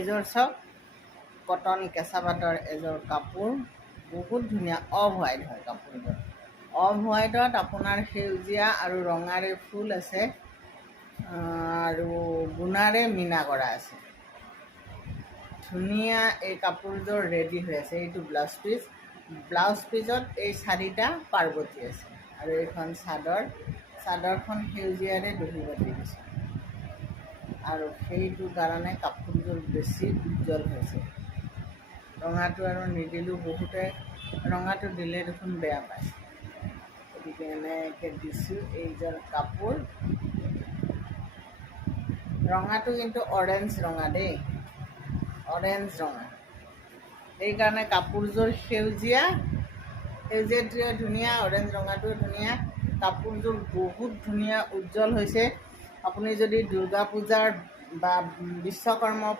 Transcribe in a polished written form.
এইযোৰ চাওক কটন কেঁচা পাটৰ এযোৰ কাপোৰ, বহুত ধুনীয়া। অফ হোৱাইট হয় কাপোৰযোৰ। অফ হোৱাইটত আপোনাৰ সেউজীয়া আৰু ৰঙাৰে ফুল আছে আৰু গুণাৰে মীনা কৰা আছে। ধুনীয়া এই কাপোৰযোৰ ৰেডি হৈ আছে। এইটো ব্লাউজ পিচ। ব্লাউজ পিচত এই 4টা পাৰ্বতী আছে আৰু এইখন চাদৰ। চাদৰখন সেউজীয়াৰে দহি বাতি দিছে আৰু সেইটো কাৰণে কাপোৰযোৰ বেছি উজ্জ্বল হৈছে। ৰঙাটো আৰু নিদিলোঁ, বহুতে ৰঙাটো দিলে দেখোন বেয়া পায়, গতিকে এনেকৈ দিছোঁ। এইযোৰ কাপোৰ, ৰঙাটো কিন্তু অৰেঞ্জ ৰঙা দেই, অৰেঞ্জ ৰঙা। সেইকাৰণে কাপোৰযোৰ সেউজীয়া, সেউজীয়াটোৱে ধুনীয়া, অৰেঞ্জ ৰঙাটোৱে ধুনীয়া। কাপোৰযোৰ বহুত ধুনীয়া, উজ্জ্বল হৈছে। আপুনি যদি দুৰ্গা পূজাৰ বা বিশ্বকৰ্মা